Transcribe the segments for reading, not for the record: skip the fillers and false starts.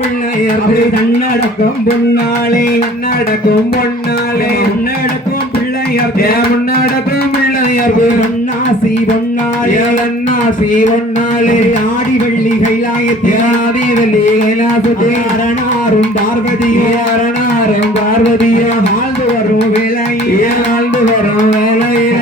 பிள்ளையர்க்கு கண்ணடக்கும் பொன்னாளே கண்ணடக்கும் பொன்னாளே முன்னடக்கும் பிள்ளையர்க்கு முன்னடக்கும் பிள்ளையர்க்கு பொன்னாசி பொன்னாளே அண்ணாசி பொன்னாளே ஆடி வெள்ளி கைலாயத்தே ஆடி வெள்ளி கைலாசத்தே அரணாரும் பார்வதியே அரணாரும் பார்வதியே வாழ்ந்து வரும் வேலையே வாழ்ந்து வரும் வேலையில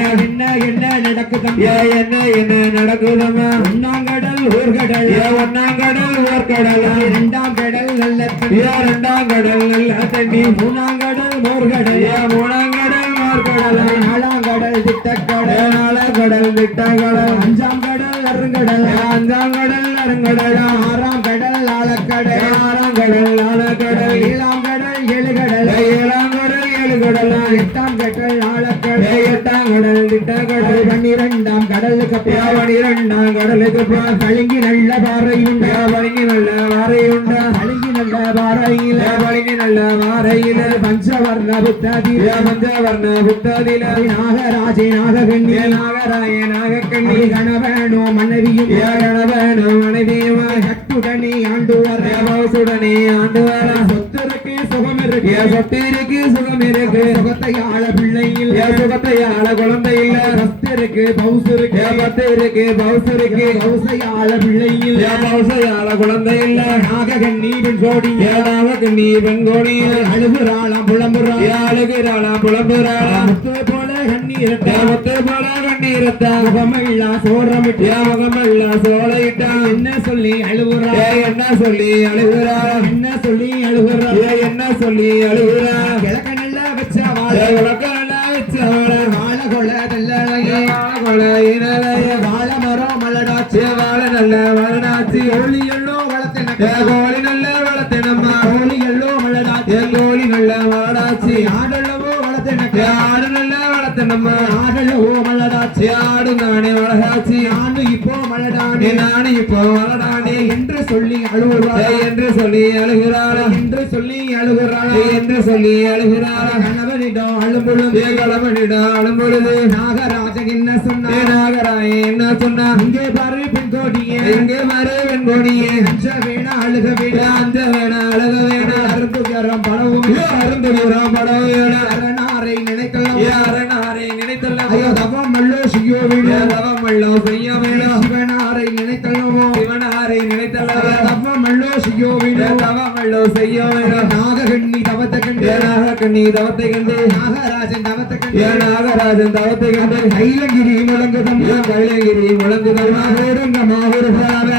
என்ன நடக்குதம்மா என்ன நடக்குதம்மா ஒன்னாங்கடல் ஊர்கடல் ஒன்னாங்கடல் ஊர்கடல் இரண்டாம் கடல் நல்ல தண்ணி இரண்டாம் கடல் நல்ல தண்ணி மூணாங்கடல் மோர்கடல் மூணாங்கடல் மோர்கடல் நாலாங்கடல் திட்டக்கடல் நாலாங்கடல் திட்டக்கடல் அஞ்சாம் கடல் அருங்கடல் அஞ்சாம் கடல் அருங்கடல் ஆறாம் கடல் ஆழக்கடல் ஆறாம் கடல் ஆழக்கடல் ஏழாம் கடல் ஏழுகடல் ஏழாம் கடல் ஏழுகடல் எட்டாம் கடல் ஆழக்கடல் எட்டாம் கடல் திட்டக்கடல் பன்னிரெண்டாம் கடலுக்கு பன்னிரெண்டாம் கடலுக்கு பளிங்கு நல்ல பாறை உண்டு பளிங்கு நல்ல பாறை உண்டு பளிங்கு நல்ல பாறையில பளிங்கு நல்ல பாறையில பஞ்சவர்ண புத்ததில பஞ்சவர்ண புத்ததில நாகராஜே நாககண்ணி நாகராய நாகக்கண்ணி கணவனோ மனைவியும் கணவனோ மனைவியும் சத்துடனே ஆண்டு வர பௌசுடனே ஆண்டு வர சொத்திற்கு சுகம் இருக்கு சொத்திற்கு சுகம் இருக்கு சுகத்தையாள பிள்ளை இல்ல சுகத்தையாள குழந்தை இல்ல சத்திற்கு பௌசு இருக்கு பத்திற்கு பௌசு இருக்கு பௌசையாள பிள்ளை இல்ல பௌசையாள குழந்தை இல்ல நாககண்ணி பெண் கோடி நாககண்ணி பெண் கோடி அழுகுறாளாம் புலம்புறாள் அழுகுறாளாம் புலம்புறாளாம் முத்து போல கண்ணீரட்ட முத்து போல கண்ணீரட்ட முகமெல்லா சோரமிட்ட முகமெல்லா சோலையிட்டா என்ன சொல்லி அழுகுறா என்ன சொல்லி அழுகுறா என்ன சொல்லி அழுகுறா என்ன சொல்லி அழுகுறா கிழக்க நல்லா வச்ச வாழ கிழக்க நல்லா வச்ச வாழ வாழ கொல தள்ளலையே வாழ கொல இனலைய வாழ மரம் மலடாச்சு வாழ நல்ல மலடாச்சு கோழி எல்லோ வளர்த்தன கோழி நல்ல வளர்த்தனம்மா கோழி எல்லோ மலடாச்சு கோழி நல்ல மலடாச்சு ஆடல்லவோ வளர்த்தன ஆடு நல்ல வளர்த்தனம்மா ஆடல்லவோ மலடாச்சு ஆடு நானே வளராச்சு ஆடு இப்போ மலடானே நானே இப்போ மலடானே என்று சொல்லி அழுகுறாள் என்று சொல்லி அழுகிறாள் என்று சொல்லி அழுகிறாள் என்று சொல்லி அழுகிறாள் கணவனிடம் அழும்பொழுது கணவனிடம் அழும்பொழுது நாகராஜன் என்ன சொன்ன நாகராய என்ன சொன்னா இங்கே பாரு பெண் கோடியே இங்கே பாரு பெண் கோடியே அஞ்ச வேணா அழுக வேணா அஞ்ச வேணா அழுக வேணா அருந்துகரம் படவும் அருந்துகரம் படவும் அரணாரை நினைக்கலாம் அரணாரை நினைத்தல்ல ஐயோ தவம் அல்லோ செய்ய வேணும் தவம் அல்லோ செய்ய வேணும் சிவனாரை நினைத்தல்லவோ சிவனாரை நினைத்தல்லவோ தவம் அல்லோ செய்ய வேணும் தவம் அல்லோ செய்ய வேணும் நாககண்ணி தவத்தை கண்டு நாககண்ணி தவத்தை கண்டு நாகராஜன் தவத்தை கண்டு நாகராஜன் தவத்தை கண்டு கைலங்கிரி முழங்குதம் கைலங்கிரி முழங்குதம் மாகோருங்க மாகோருகாவ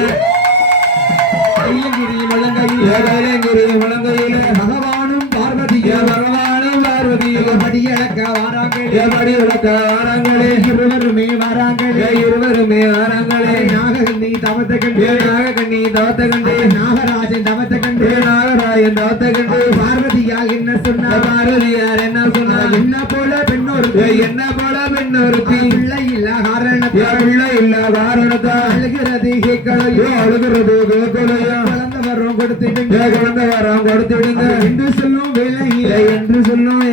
கைலங்கிரி முழங்கையில் கைலங்கிரி முழங்கையில் பகவானும் பார்வதியும் பகவானும் பார்வதியும் படியளக்க வாராங்களே படியளக்க வாராங்களே இருவருமே வாராங்களே இருவருமே வாராங்களே நாககண்ணி தவத்தை கண்டு நாககண்ணி தவத்தை கண்டு நாகராஜன் தவத்தை கண்டு நாகராஜன் தவத்தை கண்டு பார்வதியால் என்ன சொன்னார் பார்வதியார் என்ன சொன்னார் என்ன போல பெண்ணொருத்தி என்ன போல பெண்ணொருத்தி பிள்ளை இல்ல காரணத்தா பிள்ளை இல்ல காரணத்தா அழுகிறது கேட்கலையோ அழுகிறது கேட்கலையோ குழந்தை வரம் கொடுத்துடுங்க குழந்தை வரம் கொடுத்துடுங்க என்று சொல்லும் வேலையில என்று சொல்லும்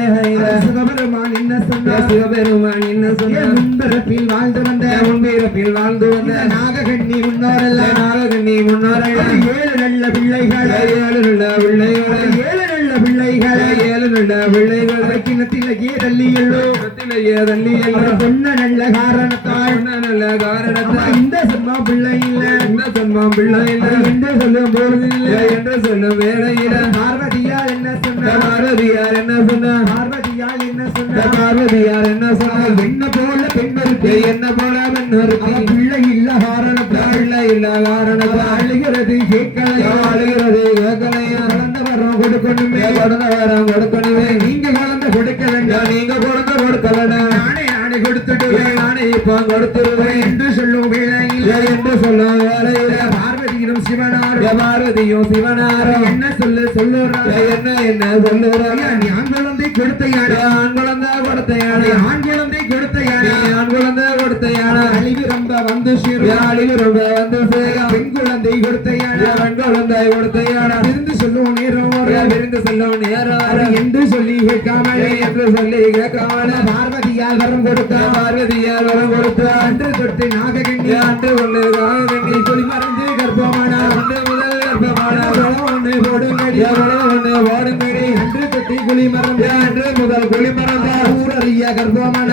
சிவபெருமான் என்ன சொன்ன சிவபெருமான் என்ன சொன்ன முன்பிறப்பில் வாழ்ந்து வந்த முன்பிறப்பில் வாழ்ந்து வந்த நாககண்ணி முன்னோரல்ல நாககண்ணி முன்னோரல்ல ஏழு நல்ல பிள்ளைகள் ஏழு நல்ல பிள்ளைகள் ஏழு நல்ல பிள்ளைகள் ஏழு நல்ல பிள்ளைகள் கிணத்திலேயே தள்ளியல்லோ கிணத்திலேயே தள்ளியல்லோ சொன்ன நல்ல காரணத்தால் நல்ல காரணத்தால் இந்த சொன்ன பிள்ளை இல்ல இந்த சொன்ன பிள்ளை இல்ல என்று சொல்லும் பொழுது இல்லை என்று சொல்லும் வேளையில பார்வதியார் என்ன சொன்ன பார்வதியார் என்ன சொன்ன பார்வதியார் என்ன சொன்ன பார்வதியார் என்ன சொன்ன என்ன போல பெண்ணொருத்தி என்ன போல பெண்ணொருத்தி பிள்ளை இல்ல காரணத்தால் பிள்ளை இல்ல காரணத்தால் அழுகிறது கேட்கலையோ அழுகிறது கேட்கலையோ குழந்தை வரம் கொடுக்கணுமே குழந்தை வரம் கொடுக்கணுமே நீங்க குழந்தை கொடுக்க வேண்டாம் நீங்க குழந்தை கொடுக்க வேண்டாம் நானே நானே கொடுத்துடுவேன் நானே இப்போ கொடுத்துடுவேன் என்று சொல்லும் வேளையில் என்று சொல்லும் வேளையில பார்வதியும் சிவனாரும் பார்வதியும் சிவனாரும் என்ன சொல்லுறாங்க என்ன என்ன சொல்லுறாங்க நீ ஆண் குழந்தை கொடுத்த யாரு ஆண் குழந்தை கொடுத்த யாரு ஆண் குழந்தை கொடுத்த யாரு ஆண் குழந்தை கொடுத்த யாரு அழிவு ரொம்ப வந்து சேரும் அழிவு ரொம்ப வந்து சேரும் பெண் குழந்தை கொடுத்த யாரு பெண் குழந்தை கொடுத்த யாரு விருந்து சொல்லும் நேரம் விருந்து சொல்லும் நேரம் என்று சொல்லி கேட்காமல் என்று சொல்லி கேட்காமல் பார்வதியால் வரம் கொடுத்த பார்வதியால் வரம் கொடுத்த அன்று தொட்டு நாககண்ணி அன்று ஒன்று நாககண்ணி சொல்லி மறந்து கர்ப்பமான அன்று முதல் கர்ப்பமான ஒன்று போட ஓடுங்கடி ஓடுங்கடி என்று கட்டி குழி மறந்த என்று முதல் குழி மறந்த ஊரறிய கர்ப்பமான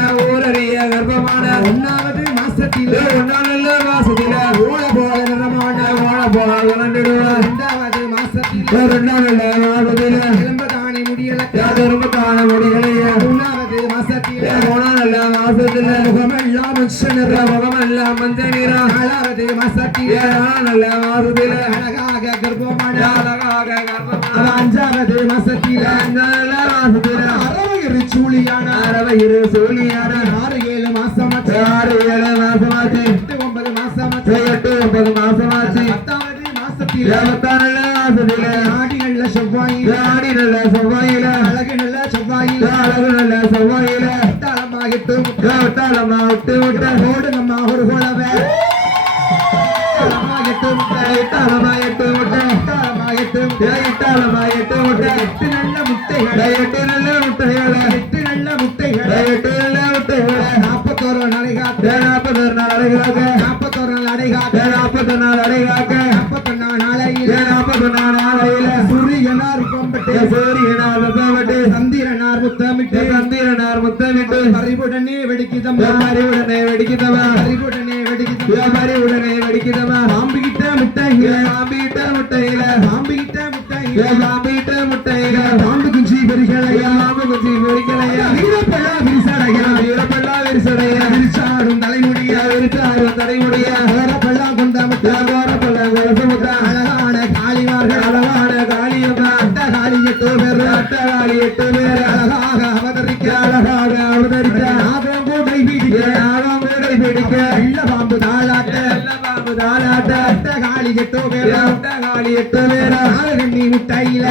ஒன்னாவது மாசத்திலே ஓட போல நிறமான இரண்டாவது மாசத்திலே எலும்பதானி முடியலையே மூணாவது மாசத்திலே முகமெல்லாம் மஞ்சள் நிற நாலாவது மாசத்திலே அழகாக கர்ப்பமான அஞ்சாவது மாசத்திலே அரவயிறு சூழியான 6-7 மாசமாச்சு 8-9 மாசமாச்சு 10வது மாசத்திலே ஆடி நல்ல செவ்வாயில அழகு நல்ல செவ்வாயில விட்டாலம்மா விட்டு ஓடுங்கம்மா ஒரு போலவே எட்டு நல்ல முட்டைகள் 41 நாளை காக்க 41 நாளையில சூரியனார் கொம்பட்டு சந்திரனார் முத்தமிட்டு பறிவுடனே வெடிக்குதம்மா பாம்பிக்கிட்ட முட்டையில பாம்பு குஞ்சி பெருகலையா வீரப்பெல்லா விரிசடையா விரிச்சாடும் தலைமுடியா ஓரப்பெல்லாம் கொண்ட முட்டை அழகான காளிமார்கள் காளியம்மா அட்டகாளி 8 பேர் அழகாக அவதரிக்க நாகம் கூடை பிடிக்க இல்ல பாம்பு தாளாட்ட அட்டகாளி 8 பேர் நாகக்கண்ணி முட்டையில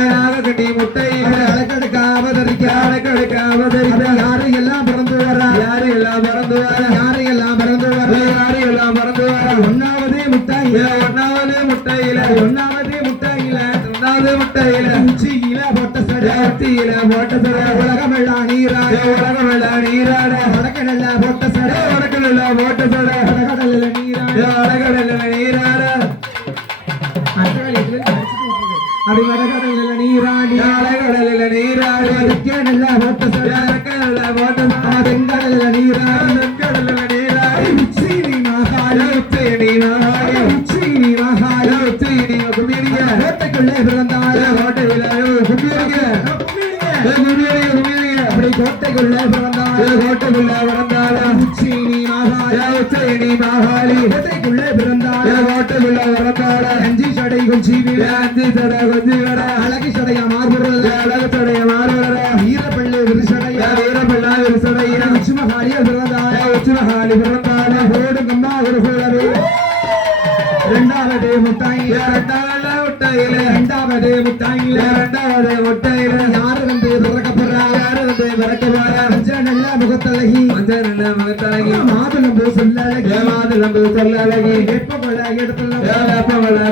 அழகடுக்க அவதரிக்க யாரு எல்லாம் பிறந்து வர ஒன்னாவது முட்டையில உச்சியில போட்ட சடை உலகமெல்லாம் நீராட வடக்கடல்ல போட்ட சடை வடகடல்ல நீராட அப்படி வடகடல்ல நீராடி நல்லா போட்ட சடை தென்கடல்ல நீராடி உச்சி நீ மகாளி கோட்டைக்குள்ளே பிறந்தாள் அப்படி கோட்டைக்குள்ளே பிறந்தாள் உச்சி நீ மகாளி கோட்டைக்குள்ளே பிறந்தாள் அஞ்சு சடை கொஞ்சி அழகு சடைய மார்புற வீரப்பள்ளி விரிசடையா உச்சி மகாளிய பிறந்தாள் ஓடுங்கம்மா ஒரு போலவே இரண்டாவது முட்டையில யாரு வந்து பிறக்கப்படுறா மஞ்சள் நல்ல முகத்தழகி மாதுளம்பூ சொல்லழகி வெப்பமழை எடுத்துள்ள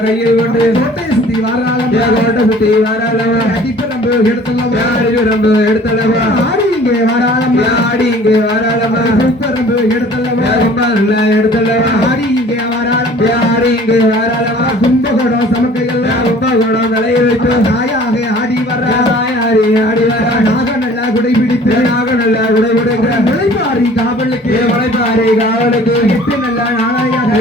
கையில் கொண்டு கோட்டையை சுத்தி வாராளம் அடிப்பரம்பு எடுத்துள்ளவா ஆடி இங்கே வாராளம் பூப்பரம்பு எடுத்துள்ளவா ஆடி இங்கே வாராளம் கும்பகோணம் சமக்கைகள் தலையில் வைத்து தாயாக ஆடி வர நாக நல்ல குடை பிடித்து உழைப்பாரி காவலுக்கு 8 நல்ல நாளாயாக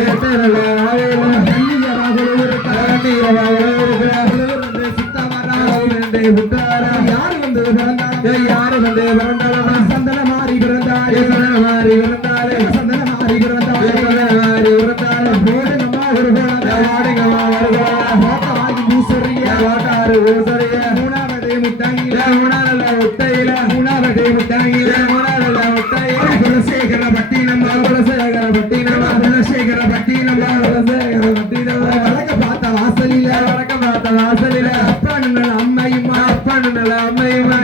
யாரு வந்து பிறந்தாலும் சந்தன மாறி பிறந்தாரு மூணாவது முட்டாயில குலசேகர பட்டினம் வழக்க பார்த்த வாசலில அப்பனுள்ள அம்மையுமா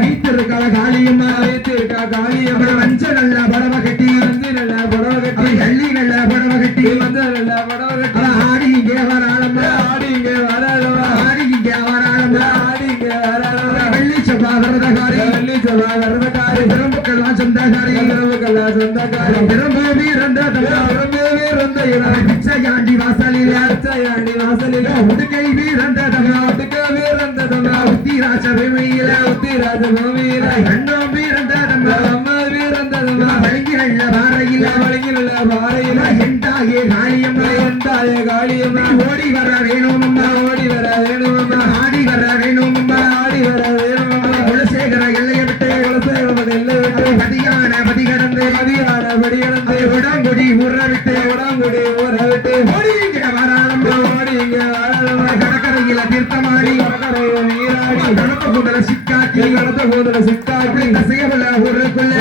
வீட்டிருக்கால காளியம்மா மஞ்ச நல்ல படவ கட்டி எள்ளி நல்ல படவ கட்டி ஆடி இங்கே வராளம்மா வெள்ளி சபா வரதகாரி பெரும்புக்கெல்லாம் சொந்தகாரி பெரும்பு வீரந்த பிச்சையாண்டி வாசலில் உடுக்கை வீரந்த உத்திராஜ பூமியில உத்திராஜ பூமியில கண்ணோம் வீரந்ததம்மா அம்மா வீரந்ததம்மா வழங்கியுள்ள பாறையில வழங்கியுள்ள பாறையில எண்டாயே காளியம்மா எண்டாயே காளியம்மா ஓடி வர வேணும் அம்மா ஓடி வர வேணும் அம்மா ஆடி வர வேணும் அம்மா ஆடி வர வேணும் அம்மா குலசேகர எல்லையை விட்டு குலசேகர எல்லையை விட்டு பதியான பதி கடந்து பதியான படி கடந்து உடம்புடி ஊற விட்டு உடம்புடி ஊற விட்டு ஓடி இங்க வராளம்மா ஓடி இங்க வராளம்மா கடற்கரையில தீர்த்தமாடி கடற்கரையில நீராடி கடத்த கூதல சிக்காக்கி கடத்த கூதல சிக்காக்கி தசையவள ஊருக்குள்ள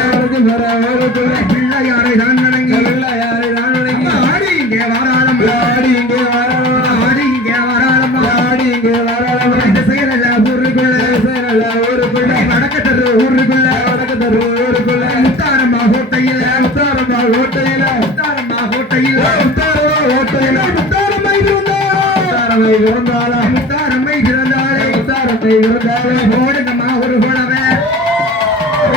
வர ஊருக்குள்ள பிள்ளையாரை தான் வணங்கி பிள்ளையாரை தான் வணங்கி ஆடி இங்க வராளம்மா ஆடி இங்க வராளம்மா ஆடி இங்க வராளம்மா ஆடி இங்க வராளம்மா தசையவள ஊருக்குள்ள தசையவள ஊருக்குள்ள வடக்கத்தரு ஊருக்குள்ள வடக்கத்தரு ஊருக்குள்ள முத்தாரம்மா கோட்டையில முத்தாரம்மா கோட்டையில முத்தாரம்மா கோட்டையில முத்தாரம்மா கோட்டையில முத்தாரம்மை இருந்தாளா முத்தாரம்மை இருந்தாளா முத்தாரம்மை இருந்தாளே முத்தாரம்மை இருந்தாளே ஓடுங்கம்மா ஒரு குழவை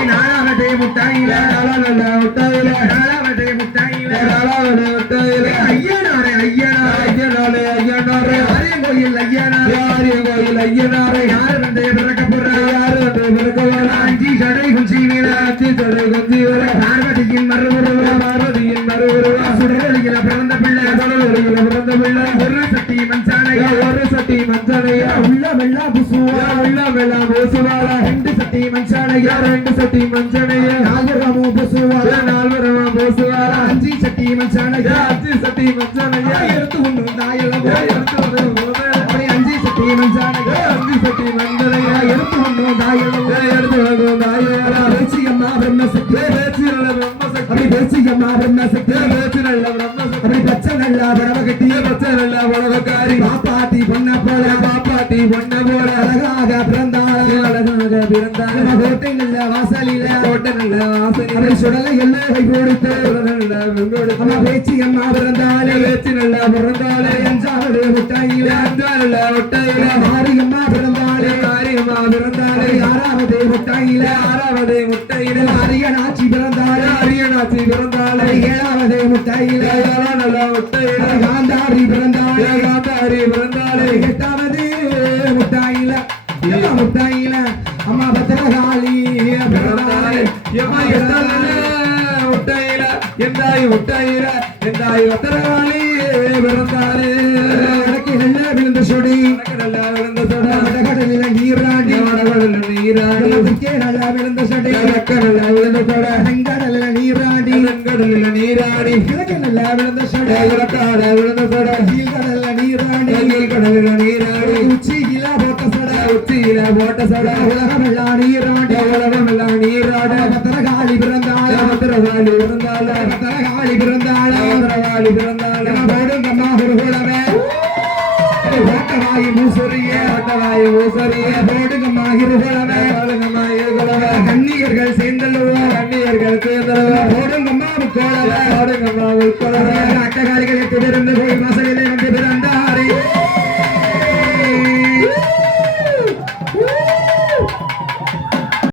நாலாவதே முத்தாயில நாலாவதே முத்தாயில நாலாவதே முத்தாயில நாலாவதே முத்தாயில ஐயனாரே ஐயனாரே ஐயனாரே ஐயனாரே ஆரியங்கோயில் ஐயனாரே ஆரியங்கோயில் ஐயனாரே யாரு வந்து பிறக்க போற யாரு வந்து பிறக்க போற அஞ்சி சடை குஞ்சி வீர அஞ்சி சடை குஞ்சி வீர பார்வதியின் மறுவுருவ பார்வதியின் மறுவுருவ சுடரொலியில பிறந்த பிள்ளை சுடரொலியில பிறந்த பிள்ளை ஒரு சட்டி மஞ்சானையா ஒரு சட்டி மஞ்சானையா உள்ள வெள்ளா புசுவா உள்ள வெள்ளா புசுவாரா ரெண்டு சட்டி மஞ்சானையா ரெண்டு சட்டி மஞ்சானையா நால்வரமோ புசுவாரா நால்வரமோ புசுவாரா அஞ்சி சட்டி மஞ்சானையா அஞ்சி சட்டி மஞ்சானையா எடுத்து ஒண்ணு தாயலவோ எடுத்து ஒண்ணு அஞ்சி சட்டி மஞ்சானையா அஞ்சி சட்டி மஞ்சானையா எடுத்து ஒண்ணு தாயலவோ எடுத்து ஒண்ணு தாயலவோ பேச்சியம்மா பிரம்மசக்தி பேச்சியல்ல பிரம்மசக்தி அப்படி பேச்சியம்மா பிரம்மசக்தி பேச்சியல்ல பிரம்மசக்தி அப்படி பச்சை நல்ல பரவகட்டி பச்சை நல்ல பரவகாரி பாப்பாட்டி பொண்ண போல பாப்பாட்டி பொண்ண போல அழகாக பிறந்தாள் அழகாக பிறந்தாள் கோட்டை நல்ல வாசலில கோட்டை நல்ல வாசலில அப்படி சுடலை எல்லை கொடுத்து அம்மா பேச்சியம்மா பிறந்தாளே பேச்சி நல்ல பிறந்தாளே அஞ்சாவது முட்டாயில அஞ்சாவது முட்டாயில மாரியம்மா பிறந்தாளே மாரியம்மா பிறந்தாளே ஆறாவது முட்டாயில ஆறாவது முட்டாயில அரியனாச்சி பிறந்தாளே அரியனாச்சி பிறந்தாளே ஏழாவது முட்டாயில ஏழாவது முட்டாயில காந்தாரி பிறந்தாளே காந்தாரி பிறந்தாளே எட்டாவது முட்டாயில முட்டாயில அம்மா பத்திரகாளி பிறந்தாளே எம்மா எட்டாவது முட்டாயில எந்தாய் முட்டாயில எந்தாய் பத்திரகாளி பிறந்தாளே எனக்கு நல்ல விழுந்த சொடி நல்ல விழுந்த சொட கடலில நீராடி கடலில நீராடி நல்ல விழுந்த சொடி நல்ல விழுந்த சொட கடலில நீராடி கடலில நீராடி எனக்கு நல்ல விழுந்த சொட கடலில விழுந்த சொட கடலில நீராடி கடலில நீராடி உச்சியில போட்ட சொட உச்சியில போட்ட சொட உலகமெல்லாம் நீராடி உலகமெல்லாம் நீராடி பத்திரகாளி பிறந்தாள் பத்திரகாளி பிறந்தாள் பத்திரகாளி பிறந்தாள் பத்திரகாளி பிறந்தாள் போடுங்கம்மா ஒரு குழவை ஓட்டவாயு மூசரிய ஓட்டவாயு மூசரிய போடுங்கம்மா இரு குழவை போடுங்கம்மா இரு குழவை கன்னியர்கள் சேர்ந்தல்லுவோ கன்னியர்கள் சேர்ந்தல்லுவோ போடுங்கம்மா கோழவை போடுங்கம்மா கோழவை அட்டகாலிகள் எட்டு பேருந்து போய்